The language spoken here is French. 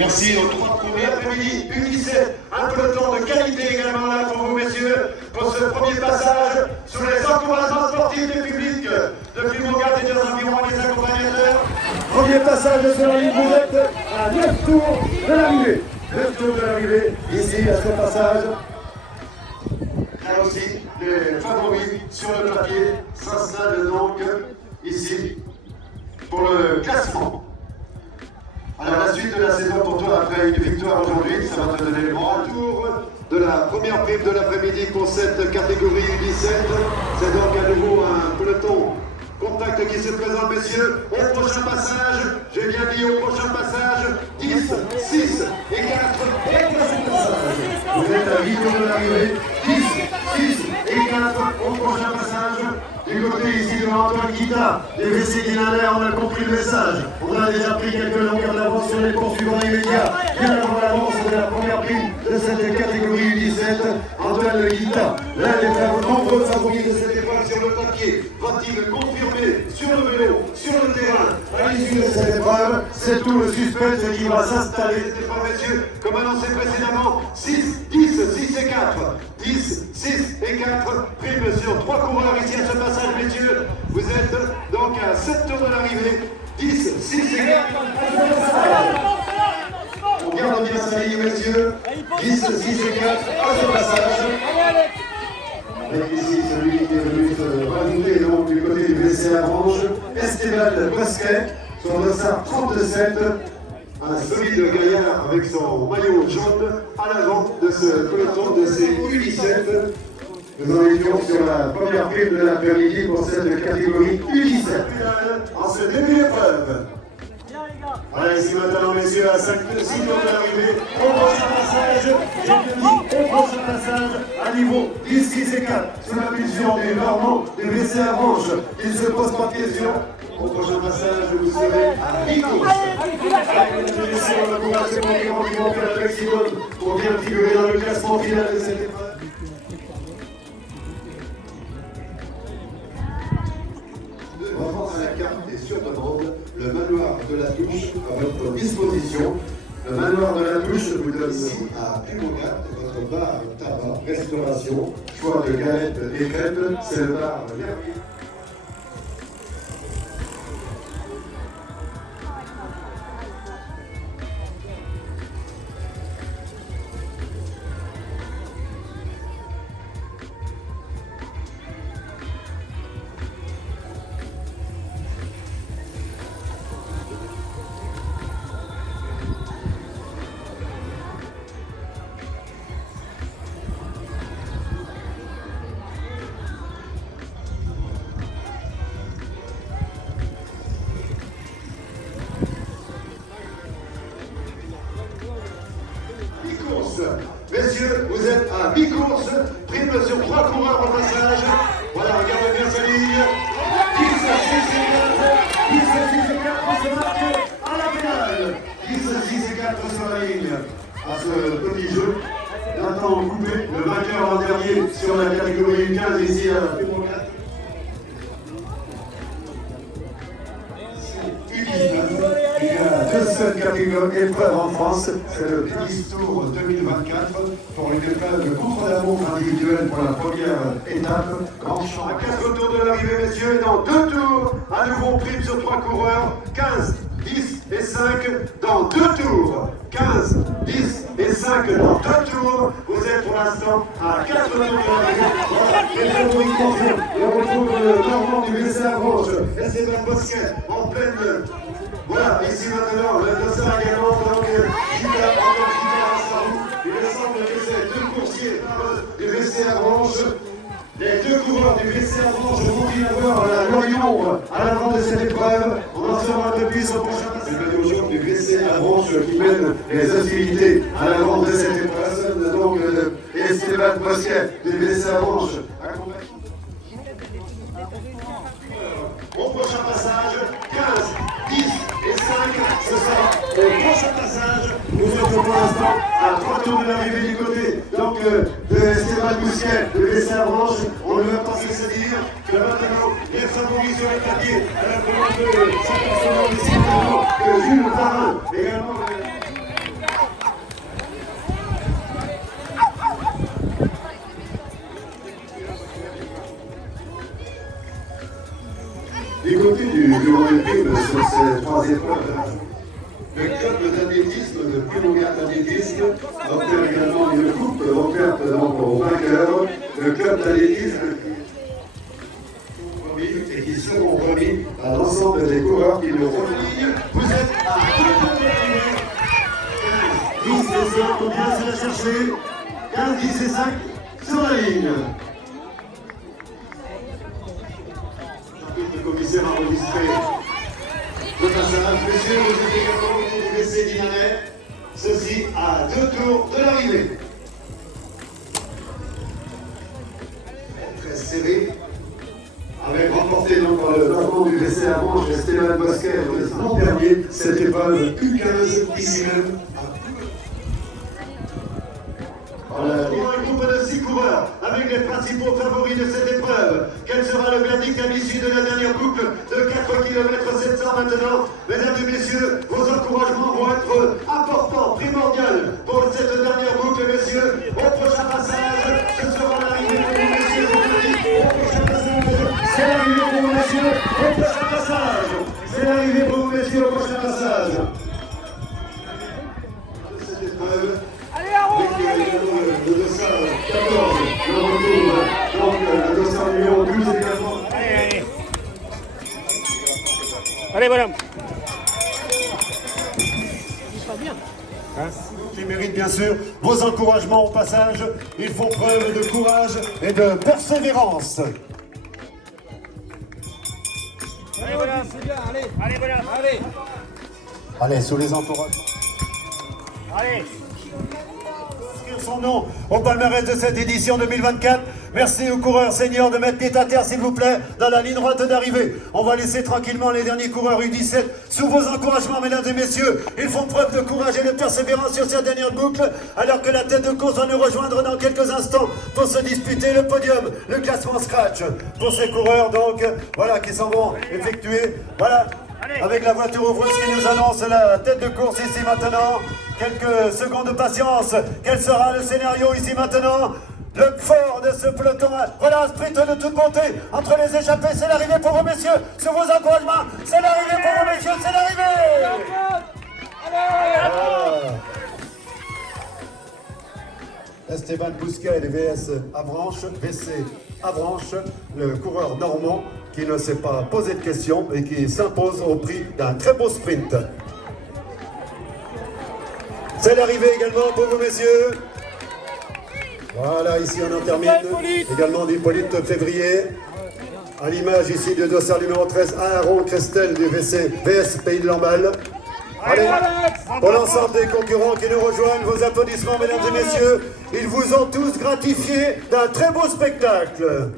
Merci aux trois premiers après-midi, U17, un peloton de qualité également là pour vous messieurs, pour ce premier passage sur les encouragements sportifs du public, depuis Montgat et des environs des accompagnateurs. Premier passage sur la ligne, vous êtes à 9 tours de l'arrivée. 9 tours de l'arrivée, ici à ce passage. Là aussi, les favoris sur le papier s'installent donc ici pour le classement. Alors la suite de la saison pour toi après une victoire aujourd'hui, ça va te donner le grand tour de la première prime de l'après-midi pour cette catégorie U17. C'est donc à nouveau un peloton contact qui se présente messieurs. Au prochain passage, j'ai bien dit au prochain passage, 10, 6 et 4 et prochain passage. Vous êtes à 8 tours de l'arrivée, 10, 6 et 4 au prochain passage. Du côté ici de Antoine Guita, des WC Guinalais, on a compris le message. On a déjà pris quelques longueurs d'avance sur les poursuivants immédiats. Bien avant l'avance de la première prime de cette catégorie U17, Antoine Guita, l'un des nombreux favoris de cette épreuve sur le papier, va-t-il confirmer sur le vélo, sur le terrain, à l'issue de cette épreuve? C'est tout le suspense qui va s'installer. Cette épreuve, messieurs, comme annoncé précédemment, 6, 10, 6 et 4. 10, 6 et 4, prime sur 3 coureurs ici à ce passage, messieurs. Vous êtes donc à 7 tours de l'arrivée. 10, 6 et 4. On garde bien sa ligne, messieurs. 10, 6 et 4 à ce passage. Avec ici celui qui est venu se rajouter donc du côté du WC à Branche, Esteban Bosquet, son dossard 37. Un solide gaillard avec son maillot jaune à l'avant de ce peloton de ces U17. Nous en étions sur la première prime de l'après-midi pour cette catégorie U17. En ce début d'épreuve. Voilà ici maintenant messieurs à 6 tours de l'arrivée. Au prochain passage, j'ai bien dit, au prochain passage, à niveau 10, 6 et 4, sous l'impulsion du Normand, du WC à Branche. Il ne se pose pas de questions. Au prochain passage, vous serez à 10 courses. On encourage ces concurrents qui vont faire le maximum pour bien figurer dans le classement final de cette épreuve. Revenons à la carte et sur demande, le manoir de la Touche à votre disposition. Le manoir de la Touche vous donne ici à Pumogat, votre bar, tabac, restauration, choix de galettes et crêpes, c'est le bar Verrier. Messieurs, vous êtes à 8 courses, prime sur 3 coureurs au passage. Voilà, regardez bien sa ligne. 10, 6 et 4, 10, 6 et 4, on se marque à la pénale. 10, 6 et 4 sur la ligne. À ce petit jeu, d'un temps coupé, le vainqueur en dernier sur la catégorie U15 ici à Pumogat. Il y a deux seules catégories épreuves en France, c'est le Tennis Tour 2024 pour une épreuve de contre-la-montre individuelle pour la première étape. Grand champ. À 4 tours de l'arrivée, messieurs, dans 2 tours, à nouveau prime sur 3 coureurs, 15, 10 et 5 dans 2 tours. 15, 10 et 5 dans 2 tours. Vous êtes pour l'instant à 4 tours de l'arrivée. Voilà, les favoris confirment. Et on retrouve le Normand du WC à Branche, Esteban Bosquet, en pleine. Voilà, ici maintenant, le dossard également, donc Gita, encore Gita à sa roue. Il me semble que c'est 2 coursiers du WC à Branche. Les 2 coureurs du WC à Branche vont y avoir la Loyon à l'avant de cette épreuve. On en saura un peu plus au prochain. C'est le maillot du WC à Branche qui mène les hostilités à l'avant de cette épreuve. Donc, Esteban Bosquet du WC à Branche. Au prochain passage, 15, 10 et 5, ce sera au prochain passage. Nous sommes pour l'instant à 3 tours de l'arrivée du côté donc, de Esteban Bosquet, de WC à Branche. On ne va pas se dire que maintenant, les favoris sur le papier à la commande de 50% ici, que Jules Parrain, également. Du côté du bureau de prime sur ces 3 épreuves, le club d'athlétisme, de Pumaugat Athlétisme, obtient également une coupe offerte donc aux vainqueurs. Le club d'athlétisme et qui seront remis à l'ensemble des coureurs qui le rejoignent. Vous êtes à 2 points de l'arrivée. 10 et 5, on vient se la chercher. 15, 10 et 5 sur la ligne. Le commissaire a enregistré le passage. Messieurs, vous êtes également au niveau du WC Dinanais. Ceci à 2 tours de l'arrivée. Très serré. Avec remporté donc par le patron du WC à Manche, Esteban Bosquet, l'an dernier, cette épreuve U15 ici même. Un groupe de 6 coureurs avec les principaux favoris de cette épreuve. Quel sera le verdict à l'issue de la dernière boucle de 4 km 700 maintenant? Mesdames et messieurs, vos encouragements vont être importants, primordiaux pour cette dernière boucle, messieurs. Au prochain passage, ce sera l'arrivée pour vous, messieurs. Au prochain passage, c'est l'arrivée pour vous, messieurs. Au prochain passage, c'est l'arrivée pour vous, messieurs. Au prochain passage. Cette épreuve. Le dossard 14, le retour, donc le dossard numéro 12 également. Allez, voilà. Qui méritent bien sûr vos encouragements au passage. Ils font preuve de courage et de persévérance. Allez, voilà. C'est bien, allez. Allez, voilà. Allez. Allez, sous les encouragements. Allez. Son nom au palmarès de cette édition 2024. Merci aux coureurs seniors de mettre pied à terre, s'il vous plaît, dans la ligne droite d'arrivée. On va laisser tranquillement les derniers coureurs U17 sous vos encouragements, mesdames et messieurs. Ils font preuve de courage et de persévérance sur cette dernière boucle, alors que la tête de course va nous rejoindre dans quelques instants pour se disputer le podium, le classement scratch. Pour ces coureurs, donc, voilà, qui s'en vont effectuer, voilà, avec la voiture ouvreuse qui nous annonce la tête de course ici maintenant. Quelques secondes de patience. Quel sera le scénario ici maintenant? Le fort de ce peloton. Voilà, un sprint de toute beauté entre les échappés. C'est l'arrivée pour vous, messieurs. Sur vos encouragements. C'est l'arrivée pour vous, messieurs. C'est l'arrivée. Esteban Bousquet, VS Avranches, VC Avranches, le coureur normand qui ne s'est pas posé de questions et qui s'impose au prix d'un très beau sprint. C'est l'arrivée également pour vous, messieurs. Voilà, ici on en termine. Également d'Hippolyte Février. À l'image ici du dossard numéro 13, Aaron Crestel du VS Pays de Lamballe. Allez, pour l'ensemble des concurrents qui nous rejoignent, vos applaudissements, mesdames et messieurs. Ils vous ont tous gratifié d'un très beau spectacle.